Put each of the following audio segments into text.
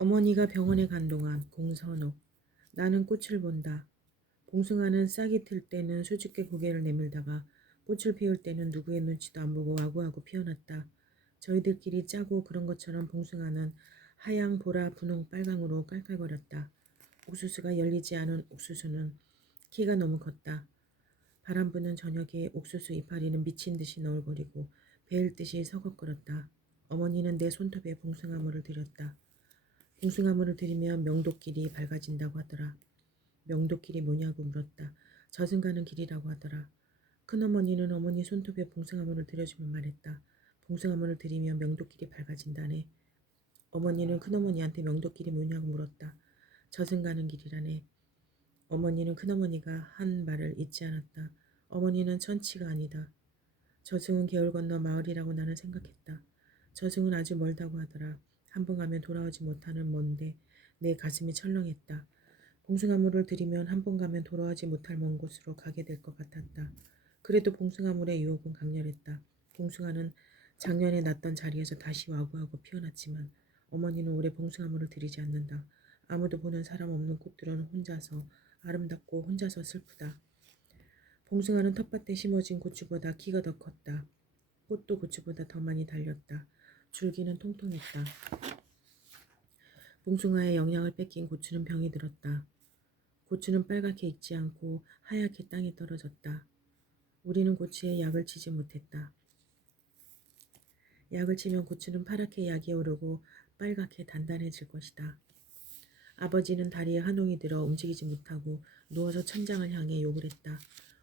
어머니가 병원에 간 동안 공선옥. 나는 꽃을 본다. 봉숭아는 싹이 틀 때는 수줍게 고개를 내밀다가 꽃을 피울 때는 누구의 눈치도 안 보고 와구와구 피어났다. 저희들끼리 짜고 그런 것처럼 봉숭아는 하양, 보라, 분홍, 빨강으로 깔깔거렸다. 옥수수가 열리지 않은 옥수수는 키가 너무 컸다. 바람 부는 저녁에 옥수수 이파리는 미친 듯이 너울거리고 베일 듯이 서걱거렸다. 어머니는 내 손톱에 봉숭아물을 들였다. 봉숭아물을 들이면 명도길이 밝아진다고 하더라. 명도길이 뭐냐고 물었다. 저승 가는 길이라고 하더라. 큰어머니는 어머니 손톱에 봉숭아물을 들여주며 말했다. 봉숭아물을 들이면 명도길이 밝아진다네. 어머니는 큰어머니한테 명도길이 뭐냐고 물었다. 저승 가는 길이라네. 어머니는 큰어머니가 한 말을 잊지 않았다. 어머니는 천치가 아니다. 저승은 개울 건너 마을이라고 나는 생각했다. 저승은 아주 멀다고 하더라. 한 번 가면 돌아오지 못하는 먼데 내 가슴이 철렁했다. 봉숭아물을 들이면 한 번 가면 돌아오지 못할 먼 곳으로 가게 될 것 같았다. 그래도 봉숭아물의 유혹은 강렬했다. 봉숭아는 작년에 났던 자리에서 다시 와구와구 피어났지만 어머니는 올해 봉숭아물을 들이지 않는다. 아무도 보는 사람 없는 꽃들은 혼자서 아름답고 혼자서 슬프다. 봉숭아는 텃밭에 심어진 고추보다 키가 더 컸다. 꽃도 고추보다 더 많이 달렸다. 줄기는 통통했다. 봉숭아의 영양을 뺏긴 고추는 병이 들었다. 고추는 빨갛게 익지 않고 하얗게 땅에 떨어졌다. 우리는 고추에 약을 치지 못했다. 약을 치면 고추는 파랗게 약이 오르고 빨갛게 단단해질 것이다. 아버지는 다리에 한홍이 들어 움직이지 못하고 누워서 천장을 향해 욕을 했다.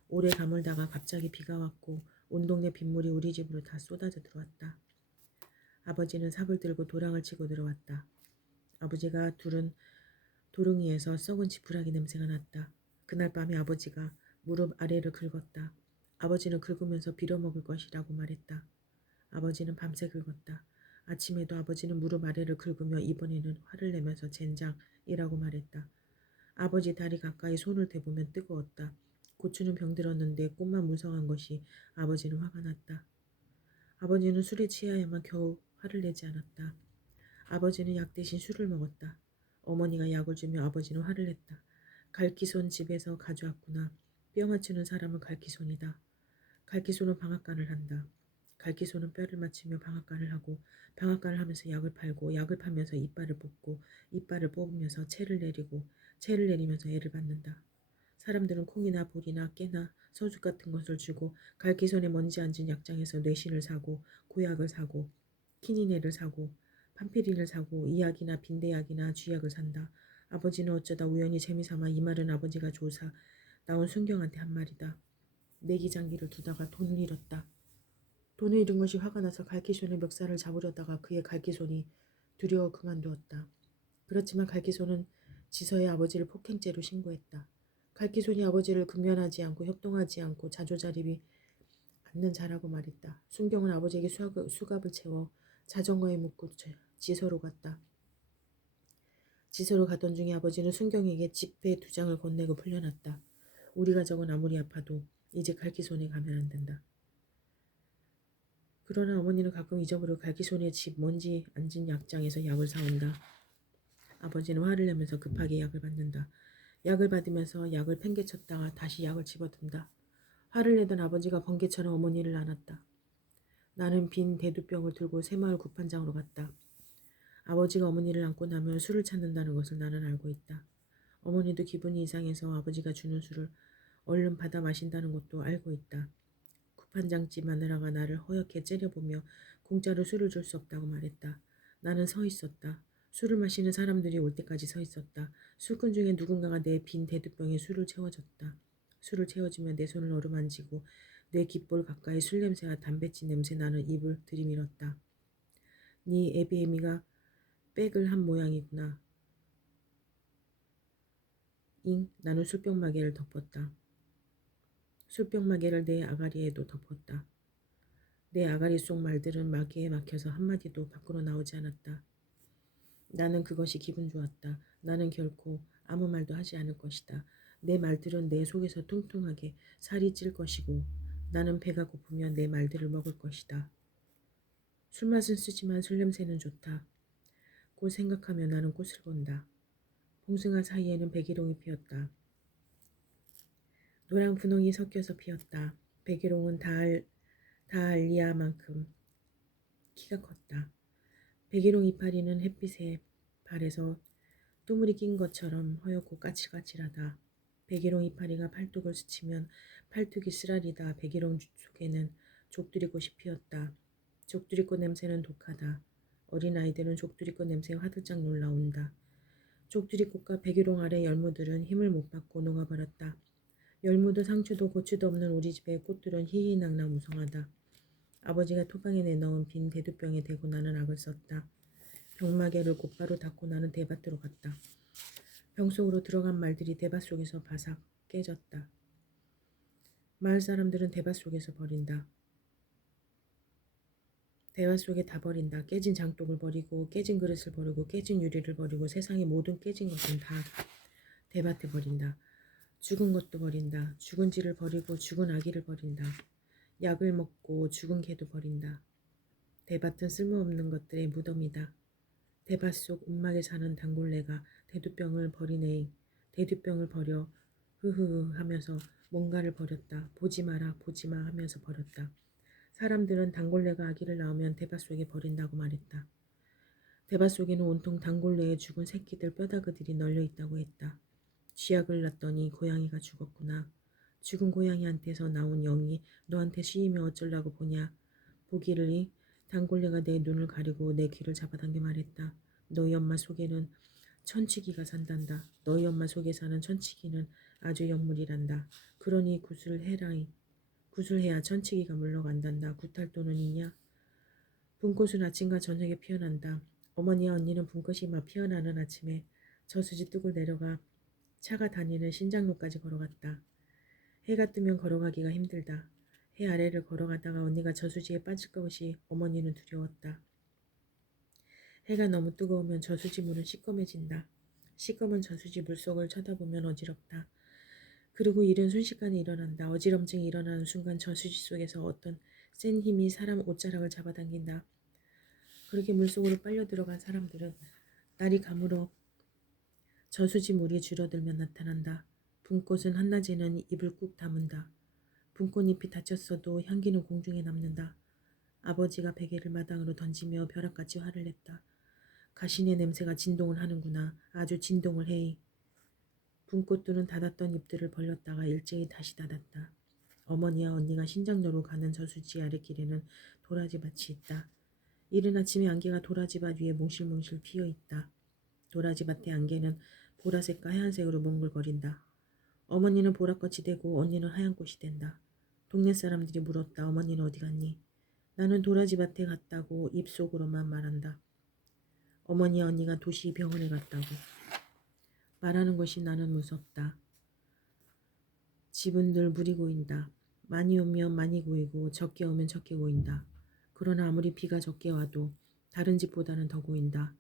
오래 가물다가 갑자기 비가 왔고 온 동네 빗물이 우리 집으로 다 쏟아져 들어왔다. 아버지는 삽을 들고 도랑을 치고 들어왔다. 아버지가 두른 도롱이에서 썩은 지푸라기 냄새가 났다. 그날 밤에 아버지가 무릎 아래를 긁었다. 아버지는 긁으면서 빌어먹을 것이라고 말했다. 아버지는 밤새 긁었다. 아침에도 아버지는 무릎 아래를 긁으며 이번에는 화를 내면서 젠장이라고 말했다. 아버지 다리 가까이 손을 대보면 뜨거웠다. 고추는 병들었는데 꽃만 무성한 것이 아버지는 화가 났다. 아버지는 술에 취하여만 겨우 화를 내지 않았다. 아버지는 약 대신 술을 먹었다. 어머니가 약을 주며 아버지는 화를 냈다. 갈기손 집에서 가져왔구나. 뼈 맞추는 사람은 갈기손이다. 갈기손은 방앗간을 한다. 갈기손은 뼈를 맞추며 방앗간을 하고 방앗간을 하면서 약을 팔고 약을 파면서 이빨을 뽑고 이빨을 뽑으면서 채를 내리고 채를 내리면서 애를 받는다. 사람들은 콩이나 보리나 깨나 서죽 같은 것을 주고 갈기손에 먼지 앉은 약장에서 뇌신을 사고 고약을 사고 키니네를 사고 판피린을 사고 이약이나 빈대약이나 쥐약을 산다. 아버지는 어쩌다 우연히 재미삼아 이 말은 아버지가 조사 나온 순경한테 한 말이다. 내기장기를 두다가 돈을 잃었다. 돈을 잃은 것이 화가 나서 갈기손의 멱살을 잡으려다가 그의 갈기손이 두려워 그만두었다. 그렇지만 갈기손은 지서의 아버지를 폭행죄로 신고했다. 갈기손이 아버지를 근면하지 않고 협동하지 않고 자조자립이 않는 자라고 말했다. 순경은 아버지에게 수갑을 채워 자전거에 묶고 지서로 갔다. 지서로 가던 중에 아버지는 순경에게 지폐 2장을 건네고 풀려났다. 우리 가족은 아무리 아파도 이제 갈기손에 가면 안 된다. 그러나 어머니는 가끔 잊어버려 갈기손의 집 먼지 앉은 약장에서 약을 사온다. 아버지는 화를 내면서 급하게 약을 받는다. 약을 받으면서 약을 팽개쳤다가 다시 약을 집어든다. 화를 내던 아버지가 번개처럼 어머니를 안았다. 나는 빈 대두병을 들고 새마을 구판장으로 갔다. 아버지가 어머니를 안고 나면 술을 찾는다는 것을 나는 알고 있다. 어머니도 기분이 이상해서 아버지가 주는 술을 얼른 받아 마신다는 것도 알고 있다. 구판장집 마누라가 나를 허옇게 째려보며 공짜로 술을 줄 수 없다고 말했다. 나는 서 있었다. 술을 마시는 사람들이 올 때까지 서 있었다. 술꾼 중에 누군가가 내 빈 대두병에 술을 채워줬다. 술을 채워주면 내 손을 어루만지고 내 귓볼 가까이 술 냄새와 담뱃집 냄새 나는 입을 들이밀었다. 네 애비애미가 백을 한 모양이구나. 잉, 나는 술병마개를 덮었다. 술병마개를 내 아가리에도 덮었다. 내 아가리 속 말들은 마개에 막혀서 한마디도 밖으로 나오지 않았다. 나는 그것이 기분 좋았다. 나는 결코 아무 말도 하지 않을 것이다. 내 말들은 내 속에서 퉁퉁하게 살이 찔 것이고 나는 배가 고프면 내 말들을 먹을 것이다. 술맛은 쓰지만 술 냄새는 좋다. 꽃 생각하며 나는 꽃을 본다. 봉숭아 사이에는 백일홍이 피었다. 노랑 분홍이 섞여서 피었다. 백일홍은 다알리아만큼 키가 컸다. 백일홍 이파리는 햇빛에 발에서 또물이 낀 것처럼 허옇고 까칠까칠하다. 백일홍 이파리가 팔뚝을 스치면 팔뚝이 쓰라리다. 백일홍 속에는 족두리꽃이 피었다. 족두리꽃 냄새는 독하다. 어린아이들은 족두리꽃 냄새에 화들짝 놀라온다. 족두리꽃과 백일홍 아래 열무들은 힘을 못 받고 녹아버렸다. 열무도 상추도 고추도 없는 우리 집의 꽃들은 희희낙낙 무성하다. 아버지가 토방에 내넣은 빈 대두병에 대고 나는 악을 썼다. 병마개를 곧바로 닫고 나는 대밭으로 갔다. 병 속으로 들어간 말들이 대밭 속에서 바삭 깨졌다. 마을 사람들은 대밭 속에서 버린다. 대밭 속에 다 버린다. 깨진 장독을 버리고 깨진 그릇을 버리고 깨진 유리를 버리고 세상의 모든 깨진 것은 다 대밭에 버린다. 죽은 것도 버린다. 죽은 쥐를 버리고 죽은 아기를 버린다. 약을 먹고 죽은 개도 버린다. 대밭은 쓸모없는 것들의 무덤이다. 대밭 속 움막에 사는 단골레가 대두병을 버리네. 대두병을 버려 흐흐흐 하면서 뭔가를 버렸다. 보지 마라 보지 마 하면서 버렸다. 사람들은 단골레가 아기를 낳으면 대밭 속에 버린다고 말했다. 대밭 속에는 온통 단골레의 죽은 새끼들 뼈다귀들이 널려 있다고 했다. 쥐약을 놨더니 고양이가 죽었구나. 죽은 고양이한테서 나온 영이 너한테 쉬이면 어쩌려고 보냐. 보기를 단골레가 내 눈을 가리고 내 귀를 잡아당겨 말했다. 너희 엄마 속에는 천치기가 산단다. 너희 엄마 속에 사는 천치기는 아주 영물이란다. 그러니 구슬해라이. 구슬해야 천치기가 물러간단다. 구탈도는 있냐? 분꽃은 아침과 저녁에 피어난다. 어머니와 언니는 분꽃이 막 피어나는 아침에 저수지 뚝을 내려가 차가 다니는 신장로까지 걸어갔다. 해가 뜨면 걸어가기가 힘들다. 해 아래를 걸어가다가 언니가 저수지에 빠질 것이 어머니는 두려웠다. 해가 너무 뜨거우면 저수지 물은 시꺼매진다. 시꺼먼 저수지 물속을 쳐다보면 어지럽다. 그리고 일은 순식간에 일어난다. 어지럼증이 일어나는 순간 저수지 속에서 어떤 센 힘이 사람 옷자락을 잡아당긴다. 그렇게 물속으로 빨려 들어간 사람들은 날이 가물어 저수지 물이 줄어들면 나타난다. 분꽃은 한낮에는 입을 꾹 다문다. 분꽃잎이 다쳤어도 향기는 공중에 남는다. 아버지가 베개를 마당으로 던지며 벼락같이 화를 냈다. 가시의 냄새가 진동을 하는구나. 아주 진동을 해. 분꽃들은 닫았던 잎들을 벌렸다가 일제히 다시 닫았다. 어머니와 언니가 신장로로 가는 저수지 아랫길에는 도라지밭이 있다. 이른 아침에 안개가 도라지밭 위에 몽실몽실 피어있다. 도라지밭의 안개는 보라색과 하얀색으로 몽글거린다. 어머니는 보랏꽃이 되고 언니는 하얀 꽃이 된다. 동네 사람들이 물었다. 어머니는 어디 갔니? 나는 도라지밭에 갔다고 입속으로만 말한다. 어머니와 언니가 도시 병원에 갔다고. 말하는 것이 나는 무섭다. 집은 늘 물이 고인다. 많이 오면 많이 고이고 적게 오면 적게 고인다. 그러나 아무리 비가 적게 와도 다른 집보다는 더 고인다.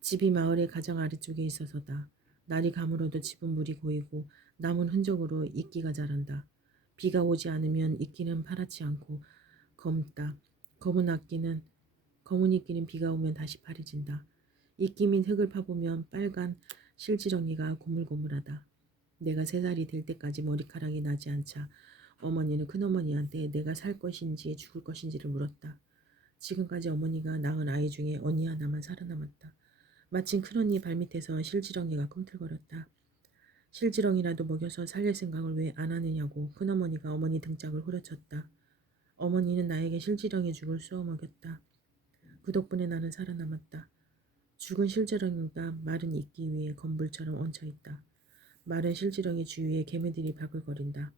집이 마을의 가장 아래쪽에 있어서다. 날이 가물어도 집은 물이 고이고 남은 흔적으로 이끼가 자란다. 비가 오지 않으면 이끼는 파랗지 않고 검다. 검은 이끼는 비가 오면 다시 파래진다. 이끼 및 흙을 파보면 빨간 실지렁이가 고물고물하다. 내가 3살이 될 때까지 머리카락이 나지 않자 어머니는 큰어머니한테 내가 살 것인지 죽을 것인지를 물었다. 지금까지 어머니가 낳은 아이 중에 언니 하나만 살아남았다. 마침 큰언니 발밑에서 실지렁이가 꿈틀거렸다. 실지렁이라도 먹여서 살릴 생각을 왜 안 하느냐고 큰어머니가 어머니 등짝을 후려쳤다. 어머니는 나에게 실지렁이 죽을 쏘아 먹였다. 그 덕분에 나는 살아남았다. 죽은 실지렁이가 마른 이끼 위에 건불처럼 얹혀있다. 마른 실지렁이 주위에 개미들이 바글거린다.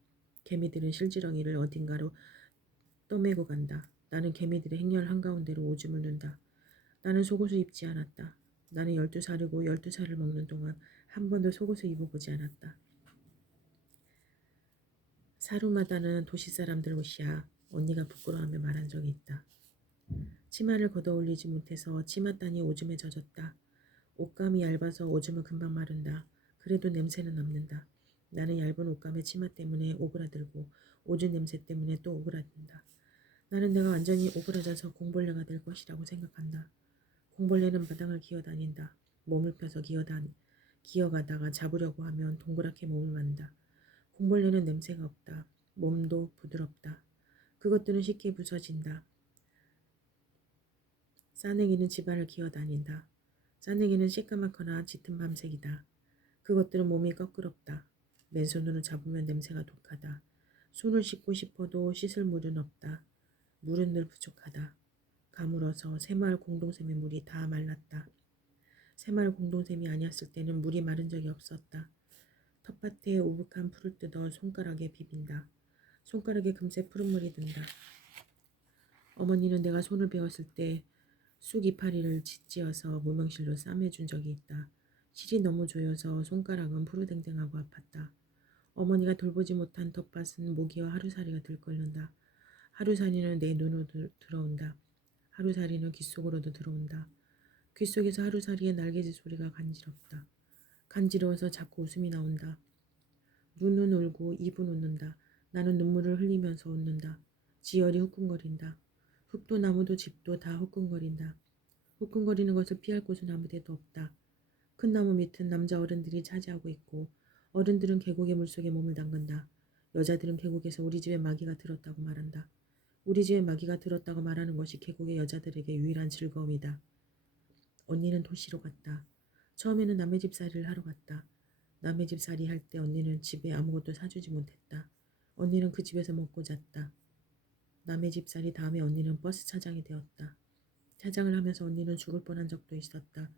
개미들은 실지렁이를 어딘가로 떠매고 간다. 나는 개미들의 행렬 한가운데로 오줌을 눈다. 나는 속옷을 입지 않았다. 나는 12살이고 12살을 먹는 동안 한 번도 속옷을 입어보지 않았다. 사루마다는 도시 사람들 옷이야. 언니가 부끄러워하며 말한 적이 있다. 치마를 걷어올리지 못해서 치맛단이 오줌에 젖었다. 옷감이 얇아서 오줌은 금방 마른다. 그래도 냄새는 남는다. 나는 얇은 옷감의 치마 때문에 오그라들고 오줌 냄새 때문에 또 오그라든다. 나는 내가 완전히 오그라져서 공벌레가 될 것이라고 생각한다. 공벌레는 마당을 기어다닌다. 몸을 펴서 기어가다가 잡으려고 하면 동그랗게 몸을 만다. 공벌레는 냄새가 없다. 몸도 부드럽다. 그것들은 쉽게 부서진다. 싸내기는 집안을 기어다닌다. 싸내기는 새까맣거나 짙은 밤색이다. 그것들은 몸이 거끄럽다. 맨손으로 잡으면 냄새가 독하다. 손을 씻고 싶어도 씻을 물은 없다. 물은 늘 부족하다. 가물어서 새마을 공동샘의 물이 다 말랐다. 새마을 공동샘이 아니었을 때는 물이 마른 적이 없었다. 텃밭에 우북한 풀을 뜯어 손가락에 비빈다. 손가락에 금세 푸른 물이 든다. 어머니는 내가 손을 베었을 때 쑥 이파리를 짓지어서 무명실로 싸매준 적이 있다. 실이 너무 조여서 손가락은 푸르댕댕하고 아팠다. 어머니가 돌보지 못한 텃밭은 모기와 하루살이가 들끓는다. 하루살이는 내 눈으로 들어온다. 하루살이는 귓속으로도 들어온다. 귓속에서 하루살이의 날개짓 소리가 간지럽다. 간지러워서 자꾸 웃음이 나온다. 눈은 울고 입은 웃는다. 나는 눈물을 흘리면서 웃는다. 지열이 후끈거린다. 흙도 나무도 집도 다 후끈거린다. 후끈거리는 것을 피할 곳은 아무데도 없다. 큰 나무 밑은 남자 어른들이 차지하고 있고 어른들은 계곡의 물속에 몸을 담근다. 여자들은 계곡에서 우리 집에 마귀가 들었다고 말한다. 우리 집에 마귀가 들었다고 말하는 것이 계곡의 여자들에게 유일한 즐거움이다. 언니는 도시로 갔다. 처음에는 남의 집살이를 하러 갔다. 남의 집살이 할 때 언니는 집에 아무것도 사주지 못했다. 언니는 그 집에서 먹고 잤다. 남의 집살이 다음에 언니는 버스 차장이 되었다. 차장을 하면서 언니는 죽을 뻔한 적도 있었다.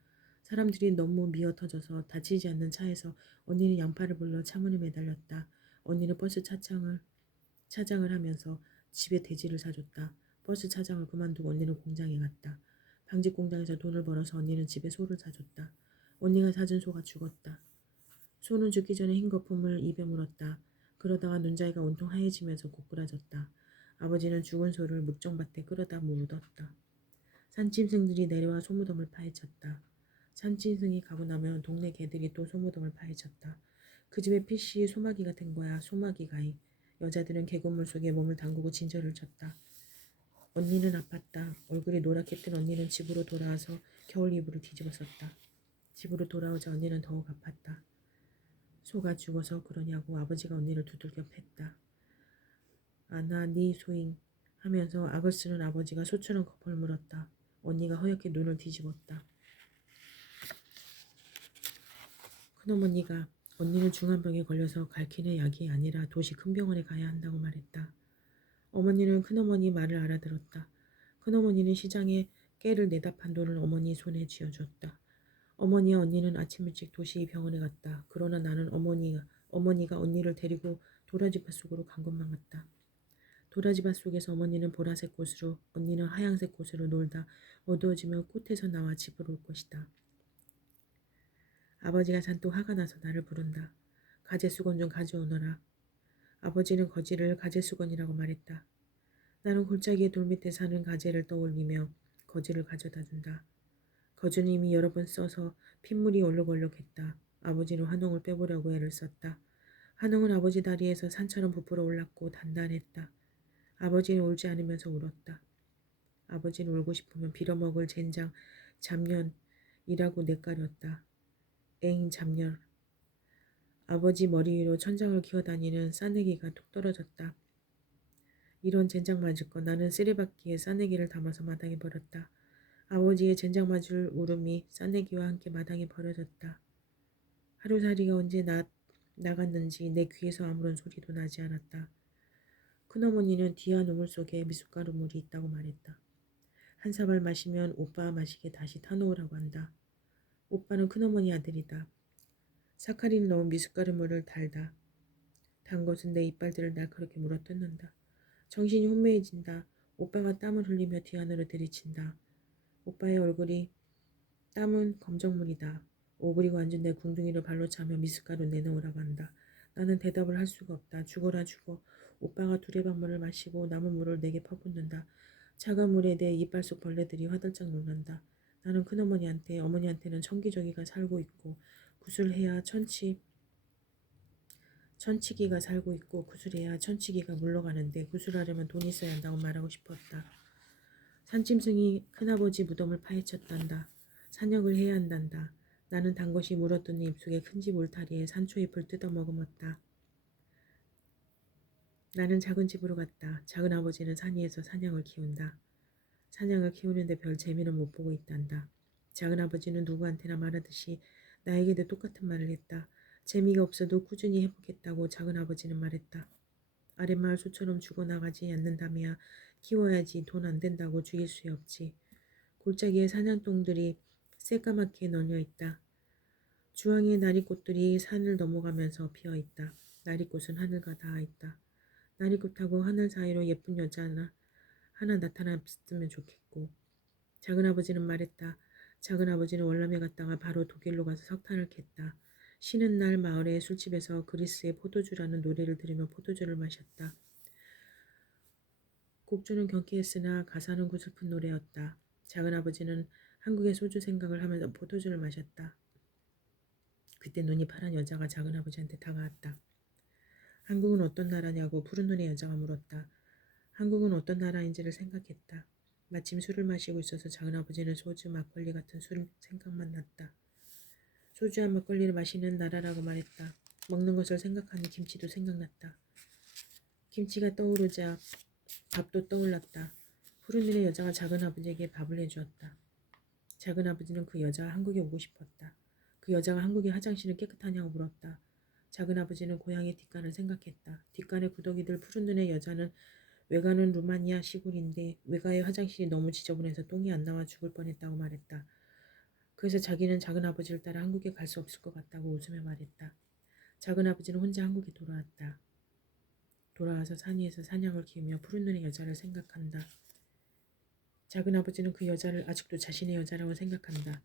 사람들이 너무 미어 터져서 다치지 않는 차에서 언니는 양팔을 불러 차문에 매달렸다. 언니는 버스 차장을 하면서 집에 돼지를 사줬다. 버스 차장을 그만두고 언니는 공장에 갔다. 방직 공장에서 돈을 벌어서 언니는 집에 소를 사줬다. 언니가 사준 소가 죽었다. 소는 죽기 전에 흰 거품을 입에 물었다. 그러다가 눈자위가 온통 하얘지면서 고꾸라졌다. 아버지는 죽은 소를 묵정밭에 끌어다 묻었다. 산짐승들이 내려와 소무덤을 파헤쳤다. 산짐승이 가고 나면 동네 개들이 또 소무덤을 파헤쳤다. 그 집에 필시 소마귀가 된 거야. 소마귀가이. 여자들은 계곡물 속에 몸을 담그고 진저를 쳤다. 언니는 아팠다. 얼굴이 노랗게 뜬 언니는 집으로 돌아와서 겨울 이불을 뒤집어 썼다. 집으로 돌아오자 언니는 더욱 아팠다. 소가 죽어서 그러냐고 아버지가 언니를 두들겨 팼다. 아나 네 소잉 하면서 악을 쓰는 아버지가 소처럼 거품을 물었다. 언니가 허옇게 눈을 뒤집었다. 큰어머니가 언니는 중한병에 걸려서 갈퀴의 약이 아니라 도시 큰 병원에 가야 한다고 말했다. 어머니는 큰어머니 말을 알아들었다. 큰어머니는 시장에 깨를 내다 판 돈을 어머니 손에 쥐어줬다. 어머니와 언니는 아침 일찍 도시 병원에 갔다. 그러나 나는 어머니가 언니를 데리고 도라지밭 속으로 간 것만 같다. 도라지밭 속에서 어머니는 보라색 꽃으로 언니는 하얀색 꽃으로 놀다 어두워지면 꽃에서 나와 집으로 올 것이다. 아버지가 잔뜩 화가 나서 나를 부른다. 가재수건 좀 가져오너라. 아버지는 거지를 가재수건이라고 말했다. 나는 골짜기의 돌밑에 사는 가재를 떠올리며 거지를 가져다 준다. 거주는 이미 여러 번 써서 핏물이 얼룩얼룩했다. 아버지는 환웅을 빼보려고 애를 썼다. 환웅은 아버지 다리에서 산처럼 부풀어 올랐고 단단했다. 아버지는 울지 않으면서 울었다. 아버지는 울고 싶으면 빌어먹을 젠장 잡년이라고 내까렸다. 엥 잡년. 아버지 머리 위로 천장을 기어다니는 싸내기가 툭 떨어졌다. 이런 젠장 맞을 거. 나는 쓰레받기에 싸내기를 담아서 마당에 버렸다. 아버지의 젠장 맞을 울음이 싸내기와 함께 마당에 버려졌다. 하루살이가 언제 나갔는지 내 귀에서 아무런 소리도 나지 않았다. 큰어머니는 뒤한 우물 속에 미숫가루 물이 있다고 말했다. 한 사발 마시면 오빠 마시게 다시 타놓으라고 한다. 오빠는 큰어머니 아들이다. 사카린을 넣은 미숫가루 물을 달다. 단 것은 내 이빨들을 날카롭게 물어뜯는다. 정신이 혼미해진다. 오빠가 땀을 흘리며 뒤안으로 들이친다. 오빠의 얼굴이 땀은 검정물이다. 오그리고 앉은 내 궁둥이를 발로 차며 미숫가루 내놓으라고 한다. 나는 대답을 할 수가 없다. 죽어라 죽어. 오빠가 두레박물을 마시고 남은 물을 내게 퍼붓는다. 차가운 물에 내 이빨 속 벌레들이 화들짝 놀란다. 나는 큰어머니한테 어머니한테는 천기저귀가 살고 있고 구슬해야 천치기가 살고 있고 구슬해야 천치기가 물러가는데 구슬하려면 돈이 있어야 한다고 말하고 싶었다. 산짐승이 큰아버지 무덤을 파헤쳤단다. 사냥을 해야 한단다. 나는 단 것이 물었더니 입속에 큰 집 울타리에 산초잎을 뜯어 머금었다. 나는 작은 집으로 갔다. 작은 아버지는 산 위에서 사냥을 키운다. 사냥을 키우는데 별 재미는 못 보고 있단다. 작은 아버지는 누구한테나 말하듯이 나에게도 똑같은 말을 했다. 재미가 없어도 꾸준히 해보겠다고 작은 아버지는 말했다. 아랫마을 소처럼 죽어나가지 않는다며야 키워야지 돈 안 된다고 죽일 수 없지. 골짜기에 사냥통들이 새까맣게 널려 있다. 주황의 나리꽃들이 산을 넘어가면서 피어 있다. 나리꽃은 하늘과 닿아 있다. 나리꽃하고 하늘 사이로 예쁜 여자 하나 나타났으면 좋겠고. 작은아버지는 말했다. 작은아버지는 월남에 갔다가 바로 독일로 가서 석탄을 캤다. 쉬는 날 마을의 술집에서 그리스의 포도주라는 노래를 들으며 포도주를 마셨다. 곡조는 경쾌했으나 가사는 구슬픈 노래였다. 작은아버지는 한국의 소주 생각을 하면서 포도주를 마셨다. 그때 눈이 파란 여자가 작은아버지한테 다가왔다. 한국은 어떤 나라냐고 푸른 눈의 여자가 물었다. 한국은 어떤 나라인지를 생각했다. 마침 술을 마시고 있어서 작은아버지는 소주, 막걸리 같은 술 생각만 났다. 소주와 막걸리를 마시는 나라라고 말했다. 먹는 것을 생각하니 김치도 생각났다. 김치가 떠오르자 밥도 떠올랐다. 푸른 눈의 여자가 작은아버지에게 밥을 해주었다. 작은아버지는 그 여자가 한국에 오고 싶었다. 그 여자가 한국의 화장실은 깨끗하냐고 물었다. 작은아버지는 고향의 뒷간을 생각했다. 뒷간의 구더기들 푸른 눈의 여자는 외가는 루마니아 시골인데 외가의 화장실이 너무 지저분해서 똥이 안 나와 죽을 뻔했다고 말했다. 그래서 자기는 작은아버지를 따라 한국에 갈 수 없을 것 같다고 웃으며 말했다. 작은아버지는 혼자 한국에 돌아왔다. 돌아와서 산 위에서 사냥을 키우며 푸른 눈의 여자를 생각한다. 작은아버지는 그 여자를 아직도 자신의 여자라고 생각한다.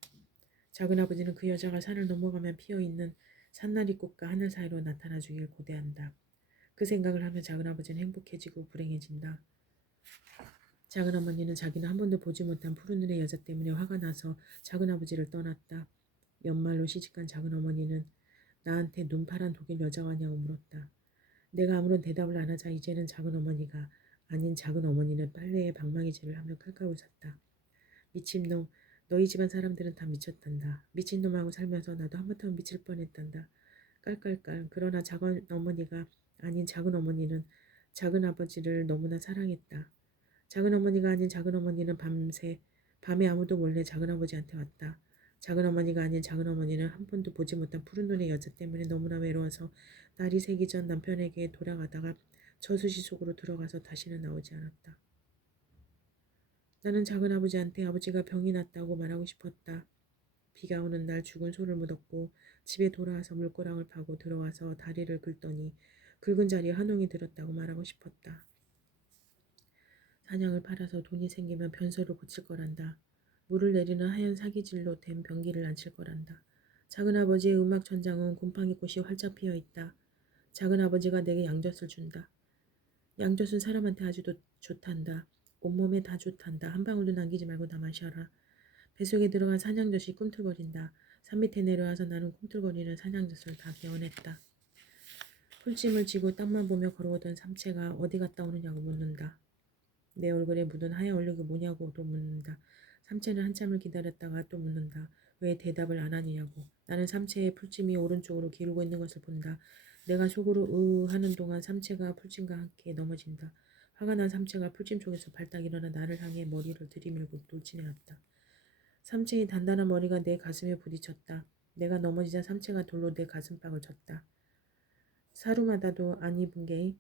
작은아버지는 그 여자가 산을 넘어가면 피어있는 산나리꽃과 하늘 사이로 나타나 주길 고대한다. 그 생각을 하며 작은아버지는 행복해지고 불행해진다. 작은어머니는 자기는 한 번도 보지 못한 푸른 눈의 여자 때문에 화가 나서 작은아버지를 떠났다. 연말로 시집간 작은어머니는 나한테 눈파란 독일 여자가 왔냐고 물었다. 내가 아무런 대답을 안 하자 이제는 작은어머니가 아닌 작은어머니는 빨래에 방망이질을 하며 깔깔 웃었다. 미친놈, 너희 집안 사람들은 다 미쳤단다. 미친놈하고 살면서 나도 한바탕 미칠 뻔했단다. 깔깔깔. 그러나 작은어머니가 아닌 작은어머니는 작은아버지를 너무나 사랑했다. 작은어머니가 아닌 작은어머니는 밤에 아무도 몰래 작은아버지한테 왔다. 작은어머니가 아닌 작은어머니는 한 번도 보지 못한 푸른 눈의 여자 때문에 너무나 외로워서 날이 새기 전 남편에게 돌아가다가 저수지 속으로 들어가서 다시는 나오지 않았다. 나는 작은아버지한테 아버지가 병이 났다고 말하고 싶었다. 비가 오는 날 죽은 소를 묻었고 집에 돌아와서 물고랑을 파고 들어와서 다리를 긁더니 긁은 자리에 한홍이 들었다고 말하고 싶었다. 사냥을 팔아서 돈이 생기면 변소를 고칠 거란다. 물을 내리는 하얀 사기질로 된 변기를 안 칠 거란다. 작은아버지의 음악 천장은 곰팡이 꽃이 활짝 피어 있다. 작은아버지가 내게 양젖을 준다. 양젖은 사람한테 아주 좋단다. 온몸에 다 좋단다. 한 방울도 남기지 말고 다 마셔라. 뱃속에 들어간 사냥젖이 꿈틀거린다. 산 밑에 내려와서 나는 꿈틀거리는 사냥젖을 다 개어냈다. 풀찜을 쥐고 땅만 보며 걸어오던 삼채가 어디 갔다 오느냐고 묻는다. 내 얼굴에 묻은 하얀 얼룩이 뭐냐고도 묻는다. 삼채는 한참을 기다렸다가 또 묻는다. 왜 대답을 안 하느냐고. 나는 삼채의 풀찜이 오른쪽으로 기울고 있는 것을 본다. 내가 속으로 하는 동안 삼채가 풀찜과 함께 넘어진다. 화가 난 삼채가 풀찜 속에서 발딱 일어나 나를 향해 머리를 들이밀고 돌진해왔다. 삼채의 단단한 머리가 내 가슴에 부딪혔다. 내가 넘어지자 삼채가 돌로 내 가슴팍을 쳤다. 사루마다도 안 입은 게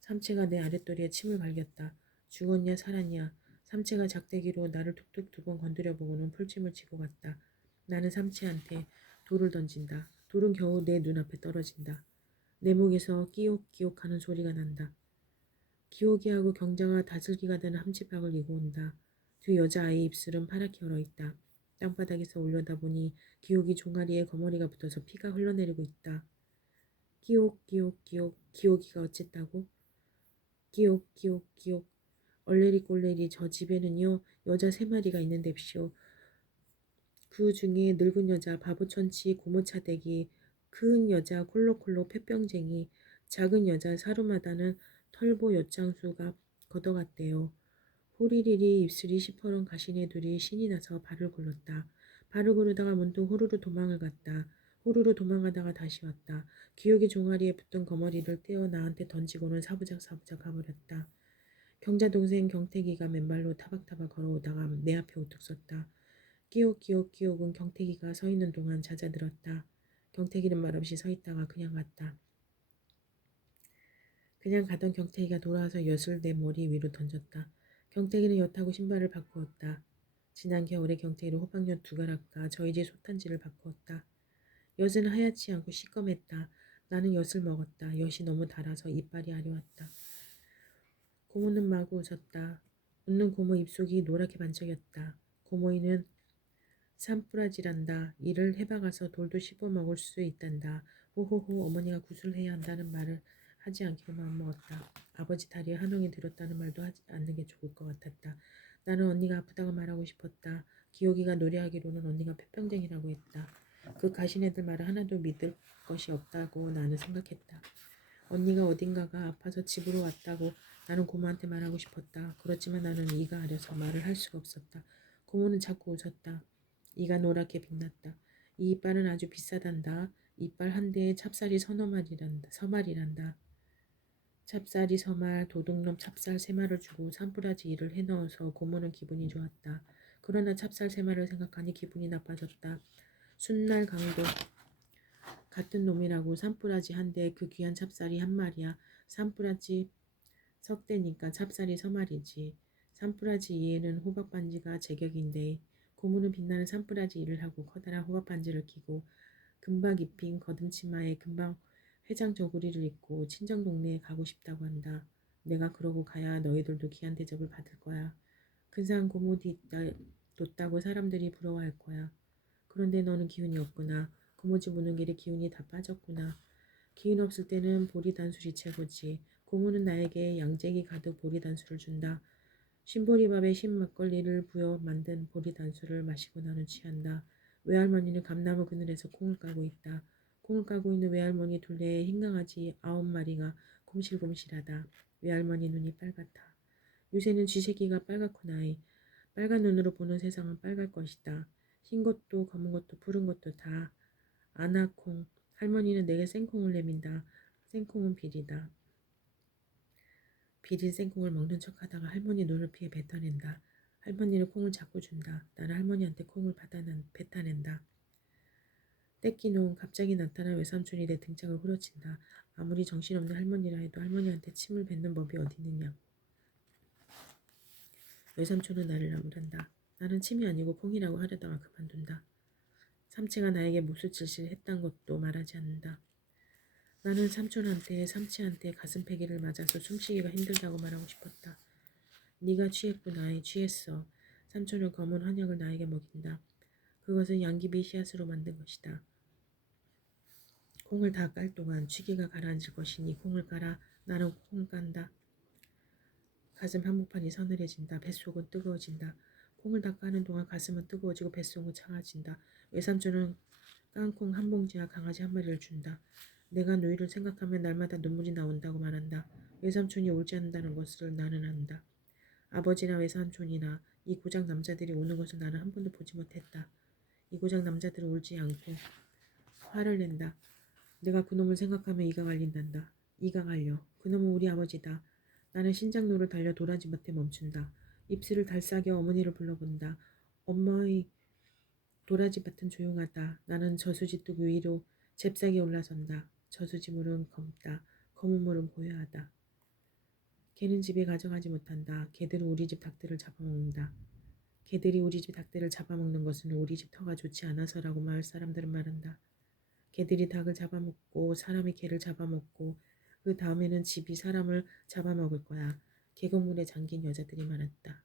삼채가 내 아랫도리에 침을 갈겼다. 죽었냐 살았냐. 삼채가 작대기로 나를 툭툭 두 번 건드려 보고는 풀찜을 치고 갔다. 나는 삼채한테 돌을 던진다. 돌은 겨우 내 눈앞에 떨어진다. 내 목에서 끼옥끼옥 하는 소리가 난다. 기옥이하고 경자가 다슬기가 되는 함지박을 이고 온다. 두 여자아이의 입술은 파랗게 얼어있다. 땅바닥에서 올려다보니 기옥이 종아리에 거머리가 붙어서 피가 흘러내리고 있다. 끼옥끼옥끼옥. 기옥이가 어쨌다고? 끼옥끼옥끼옥. 얼레리 꼴레리 저 집에는요 여자 3마리가 있는데쇼. 그 중에 늙은 여자 바보천치 고모차대기, 큰 여자 콜록콜록 폐병쟁이, 작은 여자 사루마다는 털보 엿장수가 걷어갔대요. 호리리리 입술이 시퍼런 가시네 둘이 신이 나서 발을 굴렀다. 발을 구르다가 문득 호루루 도망을 갔다. 호루루 도망가다가 다시 왔다. 기억의 종아리에 붙은 거머리를 떼어 나한테 던지고는 사부작 사부작 가버렸다. 경자 동생 경태기가 맨발로 타박타박 걸어오다가 내 앞에 우뚝 섰다. 끼옥끼옥끼옥은 경태기가 서 있는 동안 잦아들었다. 경태기는 말없이 서 있다가 그냥 갔다. 그냥 가던 경태기가 돌아와서 엿을 내 머리 위로 던졌다. 경태기는 엿하고 신발을 바꾸었다. 지난 겨울에 경태기는 호박엿 2가락과 저희 집 솥단지를 바꾸었다. 엿은 하얗지 않고 시꺼맸다. 나는 엿을 먹었다. 엿이 너무 달아서 이빨이 아려왔다. 고모는 마구 웃었다. 웃는 고모 입속이 노랗게 반짝였다. 고모이는 산뿌라지란다. 일을 해박아서 돌도 씹어먹을 수 있단다. 호호호 어머니가 구술해야 한다는 말을 하지 않기로 마음먹었다. 아버지 다리에 한홍이 들었다는 말도 하지 않는 게 좋을 것 같았다. 나는 언니가 아프다고 말하고 싶었다. 기옥이가 노래하기로는 언니가 폐병쟁이라고 했다. 그 가신애들 말을 하나도 믿을 것이 없다고 나는 생각했다. 언니가 어딘가가 아파서 집으로 왔다고 나는 고모한테 말하고 싶었다. 그렇지만 나는 이가 아려서 말을 할 수가 없었다. 고모는 자꾸 웃었다. 이가 노랗게 빛났다. 이 이빨은 아주 비싸단다. 이빨 한 대에 찹쌀이 서말이란다. 찹쌀이 서말, 도둑놈 찹쌀 3말을 주고 산뿌라지 일을 해넣어서 고모는 기분이 좋았다. 그러나 찹쌀 3말을 생각하니 기분이 나빠졌다. 순날 강도 같은 놈이라고 산뿌라지 한 대에 그 귀한 찹쌀이 1마리야. 산뿌라지 석대니까 찹쌀이 서말이지. 산뿌라지 이에는 호박반지가 제격인데 고모는 빛나는 산뿌라지 일을 하고 커다란 호박반지를 끼고 금박 입힌 거듭치마에 금방 회장 저고리를 입고 친정 동네에 가고 싶다고 한다. 내가 그러고 가야 너희들도 귀한 대접을 받을 거야. 근사한 고모 뒀다고 사람들이 부러워할 거야. 그런데 너는 기운이 없구나. 고모 집 오는 길에 기운이 다 빠졌구나. 기운 없을 때는 보리단술이 최고지. 고모는 나에게 양재기 가득 보리단술을 준다. 신보리밥에 신막걸리를 부어 만든 보리단술을 마시고 나는 취한다. 외할머니는 감나무 그늘에서 콩을 까고 있다. 콩을 까고 있는 외할머니 둘레에 흰 강아지 9마리가 곰실곰실하다. 외할머니 눈이 빨갛다. 요새는 쥐새끼가 빨갛구나이. 빨간 눈으로 보는 세상은 빨갈 것이다. 흰 것도 검은 것도 푸른 것도 다. 아나콩. 할머니는 내게 생콩을 내민다. 생콩은 비리다. 비린 생콩을 먹는 척하다가 할머니 눈을 피해 뱉어낸다. 할머니는 콩을 자꾸 준다. 나는 할머니한테 콩을 뱉어낸다. 떼끼놓은 갑자기 나타난 외삼촌이 내 등짝을 후려친다. 아무리 정신없는 할머니라 해도 할머니한테 침을 뱉는 법이 어디 있느냐. 외삼촌은 나를 나무란다. 나는 침이 아니고 콩이라고 하려다가 그만둔다. 삼치가 나에게 무수질질 했단 것도 말하지 않는다. 나는 삼치한테 가슴패기를 맞아서 숨쉬기가 힘들다고 말하고 싶었다. 네가 취했구나. 취했어. 삼촌은 검은 한약을 나에게 먹인다. 그것은 양귀비 씨앗으로 만든 것이다. 콩을 다 깔 동안 취기가 가라앉을 것이니 콩을 깔아. 나는 콩을 깐다. 가슴 한복판이 서늘해진다. 뱃속은 뜨거워진다. 콩을 다 까는 동안 가슴은 뜨거워지고 뱃속은 차가진다. 외삼촌은 깐 콩 한 봉지와 강아지 1마리를 준다. 내가 누이를 생각하면 날마다 눈물이 나온다고 말한다. 외삼촌이 울지 않는다는 것을 나는 안다. 아버지나 외삼촌이나 이 고작 남자들이 우는 것을 나는 한 번도 보지 못했다. 이 고작 남자들은 울지 않고 화를 낸다. 내가 그놈을 생각하면 이가 갈린단다. 이가 갈려. 그놈은 우리 아버지다. 나는 신장로를 달려 도라지 밭에 멈춘다. 입술을 달싸게 어머니를 불러본다. 엄마의 도라지 밭은 조용하다. 나는 저수지 뚝 위로 잽싸게 올라선다. 저수지 물은 검다. 검은 물은 고요하다. 개는 집에 가져가지 못한다. 개들은 우리 집 닭들을 잡아먹는다. 개들이 우리 집 닭들을 잡아먹는 것은 우리 집 터가 좋지 않아서라고 마을 사람들은 말한다. 개들이 닭을 잡아먹고 사람이 개를 잡아먹고 그 다음에는 집이 사람을 잡아먹을 거야. 계곡물에 잠긴 여자들이 말했다.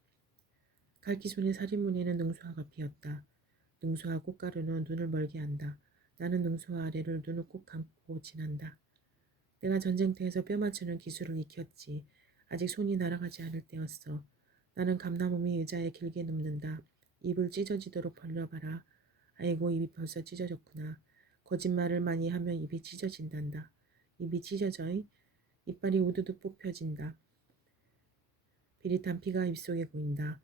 갈기손의 살인문에는 능수화가 피었다. 능수화 꽃가루는 눈을 멀게 한다. 나는 능수화 아래를 눈을 꼭 감고 지난다. 내가 전쟁터에서 뼈 맞추는 기술을 익혔지. 아직 손이 날아가지 않을 때였어. 나는 감나무미 의자에 길게 눕는다. 입을 찢어지도록 벌려봐라. 아이고 입이 벌써 찢어졌구나. 거짓말을 많이 하면 입이 찢어진단다. 입이 찢어져 이빨이 우두둑 뽑혀진다. 비릿한 피가 입속에 고인다.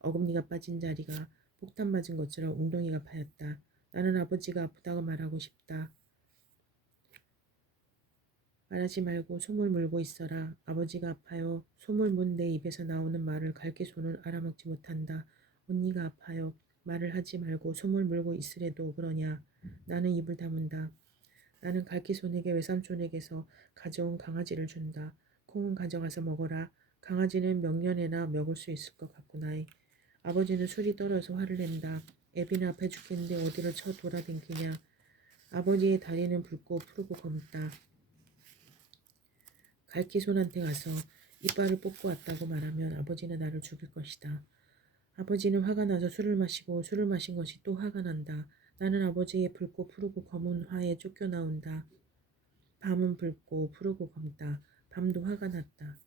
어금니가 빠진 자리가 폭탄 맞은 것처럼 웅덩이가 파였다. 나는 아버지가 아프다고 말하고 싶다. 말하지 말고 솜을 물고 있어라. 아버지가 아파요. 솜을 문 내 입에서 나오는 말을 갈기 손은 알아먹지 못한다. 언니가 아파요. 말을 하지 말고 솜을 물고 있으래도 그러냐. 나는 입을 다문다. 나는 갈기 손에게 외삼촌에게서 가져온 강아지를 준다. 콩은 가져가서 먹어라. 강아지는 명년에나 먹을 수 있을 것 같구나. 아버지는 술이 떨어서 화를 낸다. 애비는 아파 죽겠는데 어디를 쳐 돌아댕기냐. 아버지의 다리는 붉고 푸르고 검다. 갈기손한테 가서 이빨을 뽑고 왔다고 말하면 아버지는 나를 죽일 것이다. 아버지는 화가 나서 술을 마시고 술을 마신 것이 또 화가 난다. 나는 아버지의 붉고 푸르고 검은 화에 쫓겨나온다. 밤은 붉고 푸르고 검다. 밤도 화가 났다.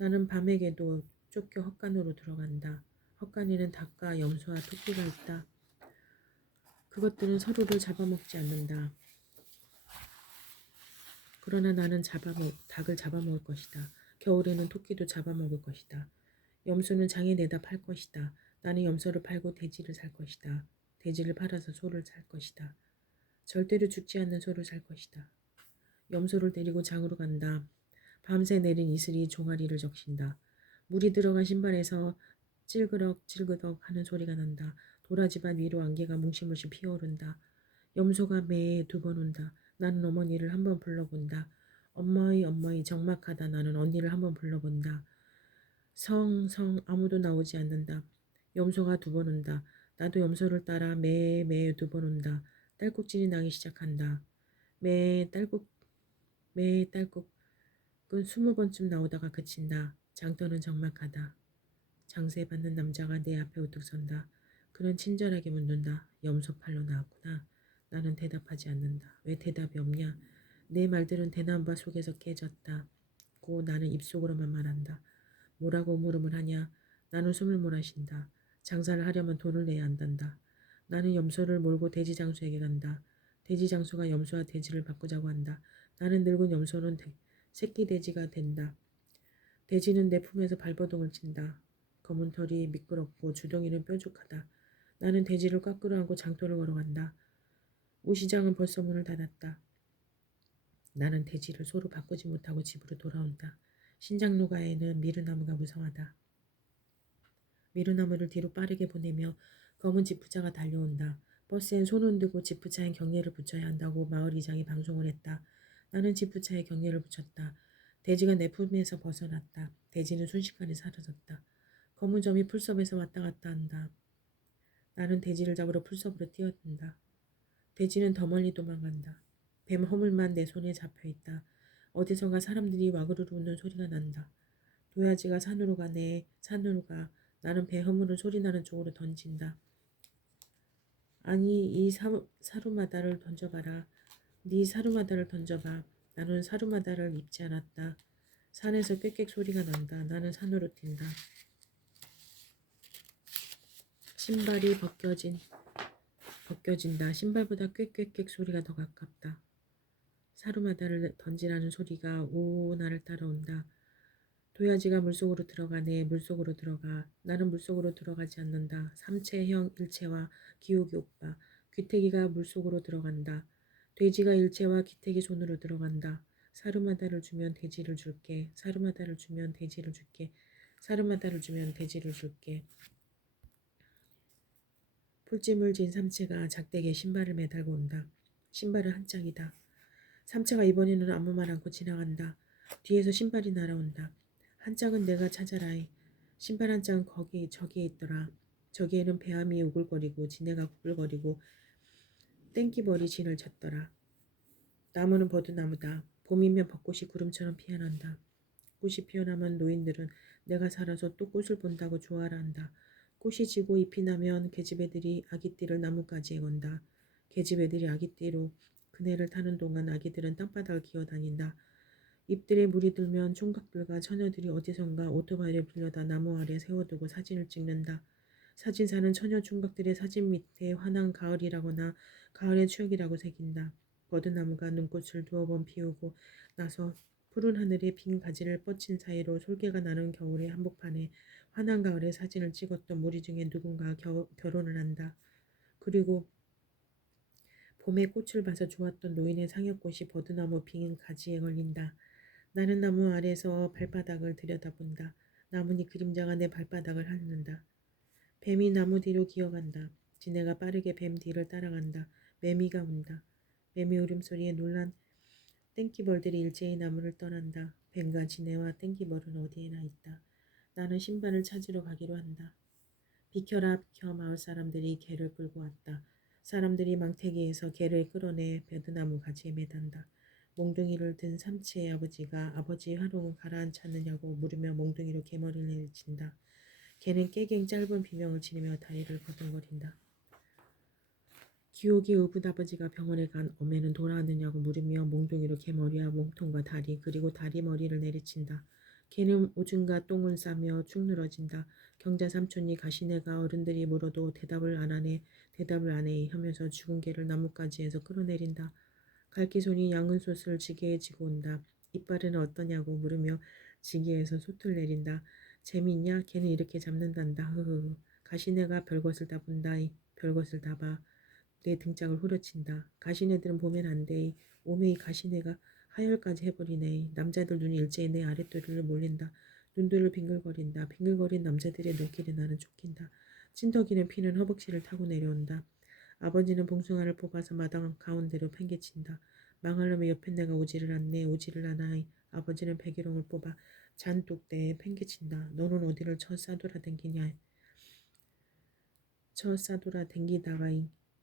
나는 밤에게도 쫓겨 헛간으로 들어간다. 헛간에는 닭과 염소와 토끼가 있다. 그것들은 서로를 잡아먹지 않는다. 그러나 나는 닭을 잡아먹을 것이다. 겨울에는 토끼도 잡아먹을 것이다. 염소는 장에 내다 팔 것이다. 나는 염소를 팔고 돼지를 살 것이다. 돼지를 팔아서 소를 살 것이다. 절대로 죽지 않는 소를 살 것이다. 염소를 데리고 장으로 간다. 밤새 내린 이슬이 종아리를 적신다. 물이 들어간 신발에서 찔그덕 하는 소리가 난다. 도라지밭 위로 안개가 뭉실뭉실 피어오른다. 염소가 매에 2번 온다. 나는 어머니를 한번 불러본다. 어머니 적막하다. 나는 언니를 한번 불러본다. 성 아무도 나오지 않는다. 염소가 2번 온다. 나도 염소를 따라 매에 2번 온다. 딸꾹질이 나기 시작한다. 매 딸꾹 끈 20번쯤 나오다가 그친다. 장터는 적막하다. 장세 받는 남자가 내 앞에 우뚝 선다. 그는 친절하게 묻는다. 염소 팔러 나왔구나. 나는 대답하지 않는다. 왜 대답이 없냐? 내 말들은 대나무밭 속에서 깨졌다. 고 나는 입속으로만 말한다. 뭐라고 물음을 하냐? 나는 숨을 몰아쉰다. 장사를 하려면 돈을 내야 한단다. 나는 염소를 몰고 돼지 장수에게 간다. 돼지 장수가 염소와 돼지를 바꾸자고 한다. 나는 늙은 염소는 새끼 돼지가 된다. 돼지는 내 품에서 발버둥을 친다. 검은 털이 미끄럽고 주둥이는 뾰족하다. 나는 돼지를 깎으러 안고 장터를 걸어간다. 우시장은 벌써 문을 닫았다. 나는 돼지를 소로 바꾸지 못하고 집으로 돌아온다. 신장로가에는 미루나무가 무성하다. 미루나무를 뒤로 빠르게 보내며 검은 지프차가 달려온다. 버스엔 손을 들고 지프차엔 경례를 붙여야 한다고 마을 이장이 방송을 했다. 나는 지프차에 경례를 붙였다. 돼지가 내 품에서 벗어났다. 돼지는 순식간에 사라졌다. 검은 점이 풀섭에서 왔다 갔다 한다. 나는 돼지를 잡으러 풀섭으로 뛰어든다. 돼지는 더 멀리 도망간다. 뱀 허물만 내 손에 잡혀있다. 어디선가 사람들이 와그르르 웃는 소리가 난다. 도야지가 산으로 가네. 산으로 가. 나는 배 허물은 소리나는 쪽으로 던진다. 아니 이 사루마다를 던져봐라. 네 사루마다를 던져봐. 나는 사루마다를 입지 않았다. 산에서 꽥꽥 소리가 난다. 나는 산으로 뛴다. 신발이 벗겨진다. 신발보다 꽥꽥꽥 소리가 더 가깝다. 사루마다를 던지라는 소리가 오 나를 따라온다. 도야지가 물속으로 들어가네. 물속으로 들어가. 나는 물속으로 들어가지 않는다. 삼체형 일체와 기옥이 오빠. 귀태기가 물속으로 들어간다. 돼지가 일체와 귀태기 손으로 들어간다. 사루마다를 주면 돼지를 줄게. 사루마다를 주면 돼지를 줄게. 사루마다를 주면 돼지를 줄게. 풀짐을 진 삼체가 작대기에 신발을 매달고 온다. 신발은 한 짝이다. 삼체가 이번에는 아무 말 않고 지나간다. 뒤에서 신발이 날아온다. 한 짝은 내가 찾아라이. 신발 한 짝은 저기에 있더라. 저기에는 배암이 우글거리고 지네가 구불거리고 땡기벌이 진을 쳤더라. 나무는 버드나무다. 봄이면 벚꽃이 구름처럼 피어난다. 꽃이 피어나면 노인들은 내가 살아서 또 꽃을 본다고 좋아라 한다. 꽃이 지고 잎이 나면 계집애들이 아기띠를 나뭇가지에 건다. 계집애들이 아기띠로 그네를 타는 동안 아기들은 땅바닥을 기어다닌다. 잎들에 물이 들면 총각들과 처녀들이 어디선가 오토바이를 빌려다 나무 아래 세워두고 사진을 찍는다. 사진사는 처녀 총각들의 사진 밑에 환한 가을이라거나 가을의 추억이라고 새긴다. 버드나무가 눈꽃을 2번 피우고 나서 푸른 하늘에 빈 가지를 뻗친 사이로 솔개가 나는 겨울의 한복판에 환한 가을의 사진을 찍었던 무리 중에 누군가 결혼을 한다. 그리고 봄에 꽃을 봐서 좋았던 노인의 상여꽃이 버드나무 빈 가지에 걸린다. 나는 나무 아래서 발바닥을 들여다본다. 나뭇잎 그림자가 내 발바닥을 핥는다. 뱀이 나무 뒤로 기어간다. 지네가 빠르게 뱀 뒤를 따라간다. 매미가 운다. 매미 울음소리에 놀란 땡기벌들이 일제히 나무를 떠난다. 뱀과 지네와 땡기벌은 어디에나 있다. 나는 신발을 찾으러 가기로 한다. 비켜라 비켜 마을 사람들이 개를 끌고 왔다. 사람들이 망태기에서 개를 끌어내 베드나무 가지에 매단다. 몽둥이를 든 삼치의 아버지가 아버지 화롱을 가라앉혔느냐고 물으며 몽둥이로 개머리를 내리친다. 개는 깨갱 짧은 비명을 지르며 다리를 거둥거린다. 기옥이 의붓아버지가 병원에 간 어매는 돌아왔느냐고 물으며 몽둥이로 개머리와 몸통과 다리 그리고 다리 머리를 내리친다. 개는 오줌과 똥을 싸며 축 늘어진다. 경자 삼촌이 가시네가 어른들이 물어도 대답을 안 하네 하면서 죽은 개를 나뭇가지에서 끌어내린다. 갈기손이 양은 솥을 지게에 지고 온다. 이빨은 어떠냐고 물으며 지게에서 솥을 내린다. 재미있냐? 걔는 이렇게 잡는단다. 흐흐. 가시네가 별것을 다 본다. 별것을 다 봐. 내 등짝을 후려친다. 가시네들은 보면 안 돼. 오메이 가시네가 하혈까지 해버리네. 남자들 눈이 일제히 내 아랫도리를 몰린다. 눈들을 빙글거린다. 빙글거린 남자들의 눈길에 나는 쫓긴다. 찐덕이는 피는 허벅지를 타고 내려온다. 아버지는 봉숭아를 뽑아서 마당 가운데로 팽개친다. 망할놈의 옆에 내가 오지를 않네. 오지를 않아. 아버지는 백일홍을 뽑아 잔뚝대에 팽개친다. 너는 어디를 쳐 싸돌아 댕기냐. 쳐 싸돌아 댕기다가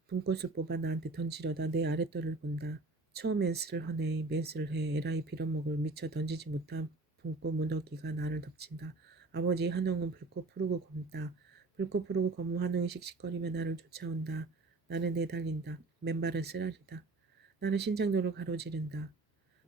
분꽃을 뽑아 나한테 던지려다 내 아랫도리를 본다. 처음 맨스를 하네. 맨스를 해. 에라이 빌어먹을 미처 던지지 못한 분꽃 무더기가 나를 덮친다. 아버지 한홍은 불꽃 푸르고 검다. 불꽃 푸르고 검은 한홍이 씩씩거리며 나를 쫓아온다. 나는 내달린다. 맨발은 쓰라리다. 나는 신장도를 가로지른다.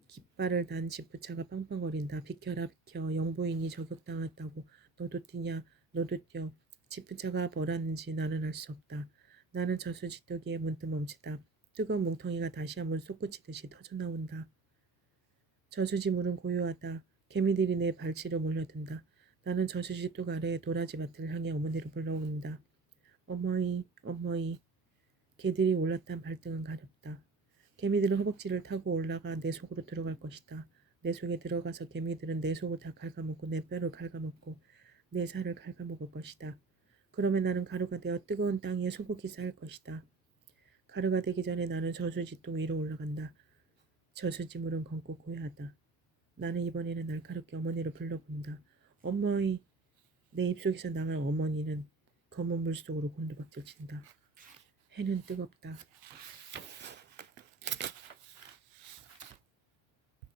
깃발을 단 지프차가 빵빵거린다. 비켜라 비켜. 영부인이 저격당했다고. 너도 뛰냐. 너도 뛰어. 지프차가 뭐라는지 나는 알 수 없다. 나는 저수지뚜기에 문득 멈칫다. 뜨거운 뭉텅이가 다시 한번 솟구치듯이 터져나온다. 저수지 물은 고요하다. 개미들이 내 발치로 몰려든다. 나는 저수지 뚝 아래의 도라지밭을 향해 어머니를 불러온다. 어머니, 어머니. 개들이 올랐단 발등은 가렵다. 개미들은 허벅지를 타고 올라가 내 속으로 들어갈 것이다. 내 속에 들어가서 개미들은 내 속을 다 갉아먹고 내 뼈를 갉아먹고 내 살을 갉아먹을 것이다. 그러면 나는 가루가 되어 뜨거운 땅 위에 소고기 쌓일 것이다. 가루가 되기 전에 나는 저수지똥 위로 올라간다. 저수지물은 검고 고요하다. 나는 이번에는 날카롭게 어머니를 불러본다. 어머니. 내 입속에서 나갈 어머니는 검은 물속으로 곤두박질 친다. 해는 뜨겁다.